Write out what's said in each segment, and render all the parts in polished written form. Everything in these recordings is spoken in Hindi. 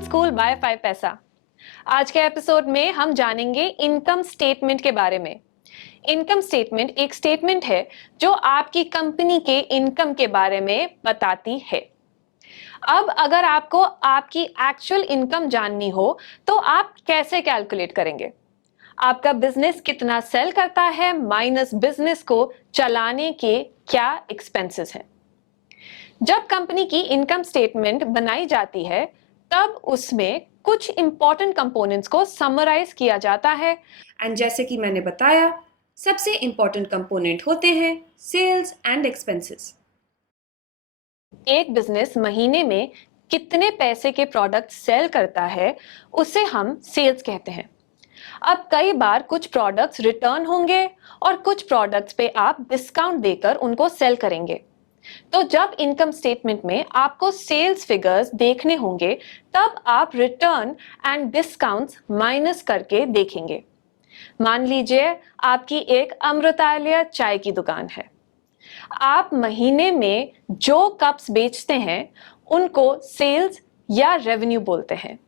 मैनेजमेंट स्कूल बाय 5 पैसा। आज के एपिसोड में हम जानेंगे इनकम स्टेटमेंट के बारे में। इनकम स्टेटमेंट एक स्टेटमेंट है जो आपकी कंपनी के इनकम के बारे में बताती है। अब अगर आपको आपकी एक्चुअल इनकम जाननी हो तो आप कैसे कैलकुलेट करेंगे? आपका बिजनेस कितना सेल करता है माइनस बिजनेस को चलाने के क्या एक्सपेंसेस हैं। जब कंपनी की इनकम स्टेटमेंट बनाई जाती है तब उसमें कुछ इंपॉर्टेंट कंपोनेंट्स को समराइज किया जाता है। एंड जैसे कि मैंने बताया, सबसे इंपॉर्टेंट कंपोनेंट होते हैं सेल्स एंड एक्सपेंसेस। एक बिजनेस महीने में कितने पैसे के प्रोडक्ट सेल करता है उसे हम सेल्स कहते हैं। अब कई बार कुछ प्रोडक्ट्स रिटर्न होंगे और कुछ प्रोडक्ट्स पे आप डिस्काउंट देकर उनको सेल करेंगे। तो जब इनकम स्टेटमेंट में आपको सेल्स फिगर्स देखने होंगे तब आप रिटर्न एंड डिस्काउंट्स माइनस करके देखेंगे। मान लीजिए आपकी एक अमृतालय चाय की दुकान है। आप महीने में जो कप्स बेचते हैं उनको सेल्स या रेवेन्यू बोलते हैं।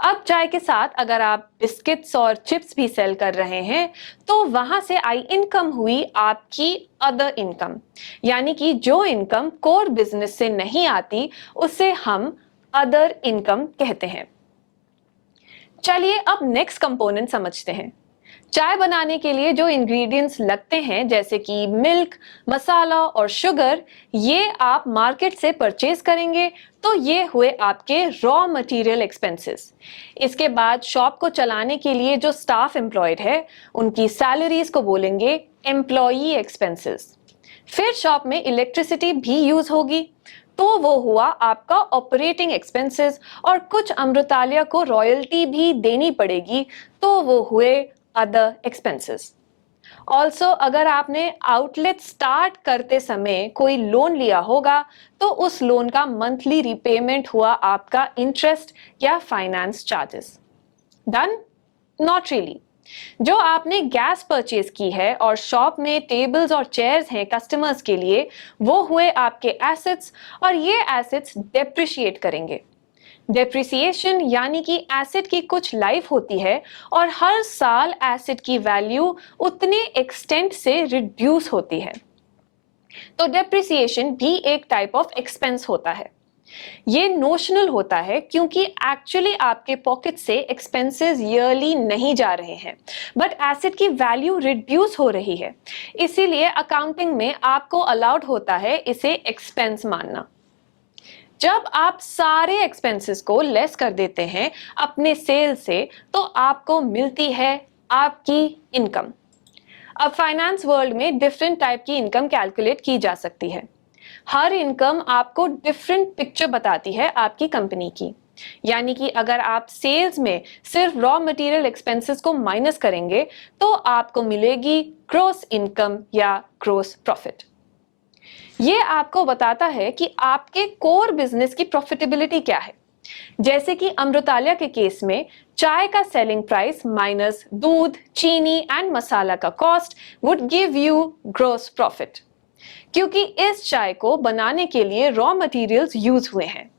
अब चाय के साथ अगर आप बिस्किट्स और चिप्स भी सेल कर रहे हैं तो वहां से आई इनकम हुई आपकी अदर इनकम, यानी कि जो इनकम कोर बिजनेस से नहीं आती उसे हम अदर इनकम कहते हैं। चलिए अब नेक्स्ट कंपोनेंट समझते हैं। चाय बनाने के लिए जो इंग्रेडिएंट्स लगते हैं जैसे कि मिल्क, मसाला और शुगर, ये आप मार्केट से परचेज करेंगे तो ये हुए आपके रॉ मटेरियल एक्सपेंसेस। इसके बाद शॉप को चलाने के लिए जो स्टाफ एम्प्लॉयड है उनकी सैलरीज को बोलेंगे एम्प्लॉई एक्सपेंसेस। फिर शॉप में इलेक्ट्रिसिटी भी यूज होगी तो वो हुआ आपका ऑपरेटिंग एक्सपेंसेस, और कुछ अमृतालय को रॉयल्टी भी देनी पड़ेगी तो वो हुए अदर एक्सपेंसेस। ऑल्सो अगर आपने आउटलेट स्टार्ट करते समय कोई लोन लिया होगा तो उस लोन का मंथली रिपेमेंट हुआ आपका इंटरेस्ट या finance charges. Done? Not really. जो आपने गैस परचेज की है और शॉप में टेबल्स और चेयर्स हैं कस्टमर्स के लिए, वो हुए आपके एसेट्स, और ये एसेट्स डेप्रिशिएट करेंगे। डेप्रिसिएशन यानी कि एसेट की कुछ लाइफ होती है और हर साल एसेट की वैल्यू उतने एक्सटेंट से रिड्यूस होती है। तो डेप्रिसिएशन भी एक टाइप ऑफ एक्सपेंस होता है। ये नोशनल होता है क्योंकि एक्चुअली आपके पॉकेट से एक्सपेंसेस ईयरली नहीं जा रहे हैं, बट एसेट की वैल्यू रिड्यूस हो रही है। इसीलिए अकाउंटिंग में आपको अलाउड होता है इसे एक्सपेंस मानना। जब आप सारे एक्सपेंसेस को लेस कर देते हैं अपने सेल से तो आपको मिलती है आपकी इनकम। अब फाइनेंस वर्ल्ड में डिफरेंट टाइप की इनकम कैलकुलेट की जा सकती है। हर इनकम आपको डिफरेंट पिक्चर बताती है आपकी कंपनी की। यानी कि अगर आप सेल्स में सिर्फ रॉ मटेरियल एक्सपेंसेस को माइनस करेंगे तो आपको मिलेगी ग्रॉस इनकम या ग्रॉस प्रॉफिट। ये आपको बताता है कि आपके कोर बिजनेस की प्रॉफिटेबिलिटी क्या है। जैसे कि अमृतालय के केस में चाय का सेलिंग प्राइस माइनस दूध, चीनी एंड मसाला का cost would give you gross profit, क्योंकि इस चाय को बनाने के लिए रॉ मटेरियल्स यूज हुए हैं।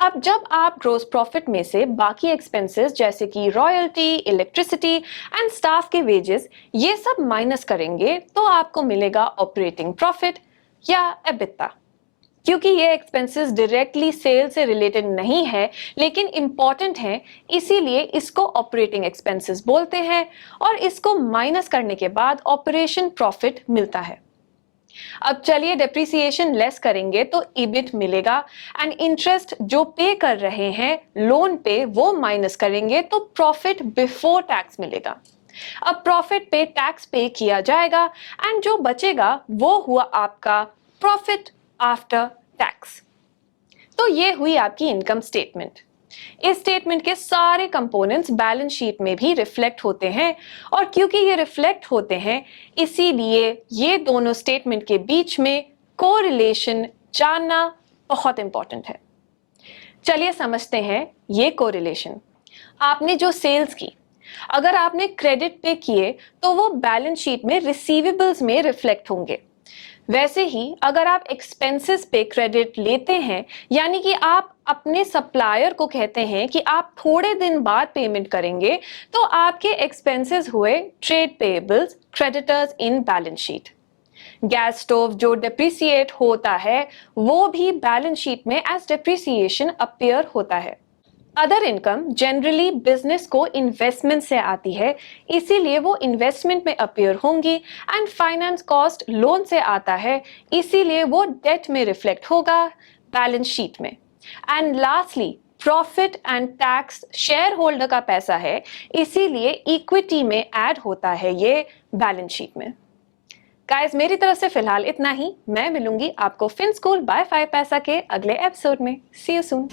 अब जब आप ग्रॉस प्रॉफिट में से बाकी एक्सपेंसेस जैसे कि रॉयल्टी, इलेक्ट्रिसिटी एंड स्टाफ के वेजेस, ये सब माइनस करेंगे तो आपको मिलेगा ऑपरेटिंग प्रॉफिट या एबिटा। क्योंकि ये एक्सपेंसेस डायरेक्टली सेल से रिलेटेड नहीं है लेकिन इंपॉर्टेंट है, इसीलिए इसको ऑपरेटिंग एक्सपेंसेस बोलते हैं और इसको माइनस करने के बाद ऑपरेशन प्रॉफिट मिलता है। अब चलिए डेप्रिसिएशन लेस करेंगे तो ईबिट मिलेगा, एंड इंटरेस्ट जो पे कर रहे हैं लोन पे वो माइनस करेंगे तो प्रॉफिट बिफोर टैक्स मिलेगा। अब प्रॉफिट पे टैक्स पे किया जाएगा एंड जो बचेगा वो हुआ आपका प्रॉफिट आफ्टर टैक्स। तो ये हुई आपकी इनकम स्टेटमेंट। इस स्टेटमेंट के सारे कंपोनेंट्स बैलेंस शीट में भी रिफ्लेक्ट होते हैं, और क्योंकि ये रिफ्लेक्ट होते हैं इसीलिए ये दोनों स्टेटमेंट के बीच में कोरिलेशन जानना बहुत इंपॉर्टेंट है। चलिए समझते हैं ये कोरिलेशन। आपने जो सेल्स की, अगर आपने क्रेडिट पे किए तो वो बैलेंस शीट में रिसीवेबल्स में रिफ्लेक्ट होंगे। वैसे ही अगर आप एक्सपेंसेस पे क्रेडिट लेते हैं, यानी कि आप अपने सप्लायर को कहते हैं कि आप थोड़े दिन बाद पेमेंट करेंगे, तो आपके एक्सपेंसेस हुए trade payables, creditors in balance sheet. Gas stove जो डिप्रिसिएट होता है, वो भी बैलेंस शीट में एज डिप्रिसिएशन अपीयर होता है। अदर इनकम जनरली बिजनेस को इन्वेस्टमेंट से आती है, इसीलिए वो इन्वेस्टमेंट में अपीयर होंगी। एंड फाइनेंस कॉस्ट लोन से आता है, इसीलिए वो डेट में रिफ्लेक्ट होगा बैलेंस शीट में। And lastly profit and tax share holder का पैसा है, इसीलिए इक्विटी में ऐड होता है ये बैलेंस शीट में। गाइस, मेरी तरफ से फिलहाल इतना ही। मैं मिलूंगी आपको फिन स्कूल बाय 5 पैसा के अगले एपिसोड में। सी यू सून।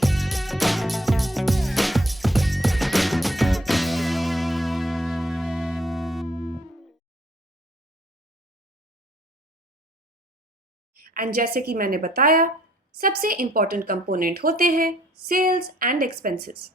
एंड जैसे कि मैंने बताया, सबसे इम्पोर्टेंट कंपोनेंट होते हैं सेल्स एंड एक्सपेंसेस।